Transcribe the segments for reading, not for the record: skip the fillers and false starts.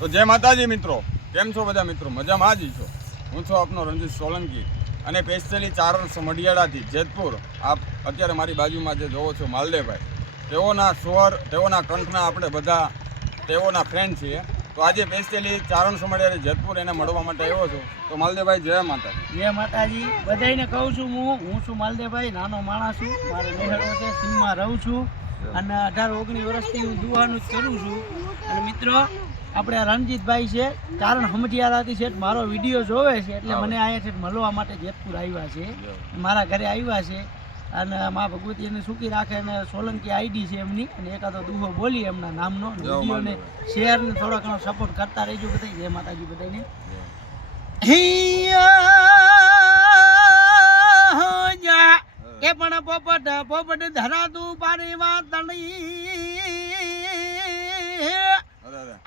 તો જય માતાજી મિત્રો, કેમ છો બધા મિત્રો? મજામાં જ છો. હું છું આપનો રણજીત સોલંકી અને સ્પેશિયલી ચારણ સમઢિયાળાથી જેતપુર. આપ અત્યારે મારી બાજુમાં જે જોવો છો માલદેવભાઈ, તેઓના સ્વર, તેઓના કંઠના આપણે બધા તેઓના ફ્રેન્ડ છીએ. તો આજે સ્પેશિયલી ચારણ સમઢિયાળી જેતપુર એને મળવા માટે આવ્યો છું. તો માલદેવભાઈ જય માતાજી. જય માતાજી બધાને કહું છું. હું છું માલદેવભાઈ, નાનો માણસ છું. મારો મેહડો છે, સીમમાં રહું છું અને 18-19 વર્ષથી હું દુવાનું જ કરું છું. અને મિત્રો આપણે રણજીતભાઈ છે, ચારણ સમઢિયાળાથી છે, મારો વિડીયો જોવે છે એટલે મને અહીંયા મળવા માટે જેતપુર આવ્યા છે, મારા ઘરે આવ્યા છે. અને મા ભગવતી એને સુખી રાખે. અને સોલંકી આઈડી છે એમની, અને એકાદો દુહો બોલી એમના નામનો. વિડીયોને શેર ને થોડો ઘણો સપોર્ટ કરતા રહેજો બધા. જય માતાજી બધાને. કે પણ પોપટ પોપટ ધરાતું પારી વાતણી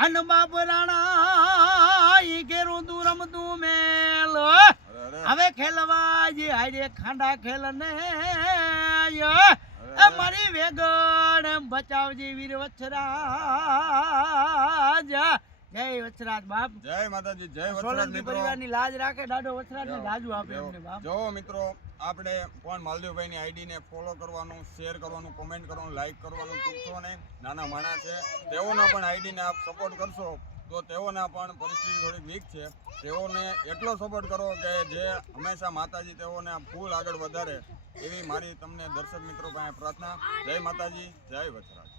અન બાપ રાણા ઈ કેરું તું રમતું મેલ. હવે ખેલવા જે હારે ખાંડા ખેલ ને મારી વેગણ બચાવજે વીર વછરાજ. જય વછરાજ બાપ. જય માતાજી. જય વછરાજ. સોલંકી પરિવારની લાજ રાખે, દાડો વછરાજ ને લાજુ આપે એમને બાપ. જો મિત્રો, આપણે પણ માલદેવભાઈની આઈડીને ફોલો કરવાનું, શેર કરવાનું, કોમેન્ટ કરવાનું, લાઈક કરવાનું ચૂકશો નહીં. નાના માણસ છે, તેઓના પણ આઈડીને આપ સપોર્ટ કરશો તો તેઓના પણ પરિસ્થિતિ થોડીક વીક છે. તેઓને એટલો સપોર્ટ કરો કે જે હંમેશા માતાજી તેઓને ફૂલ આગળ વધારે, એવી મારી તમને દર્શક મિત્રો પાસે પ્રાર્થના. જય માતાજી, જય વછરાજ.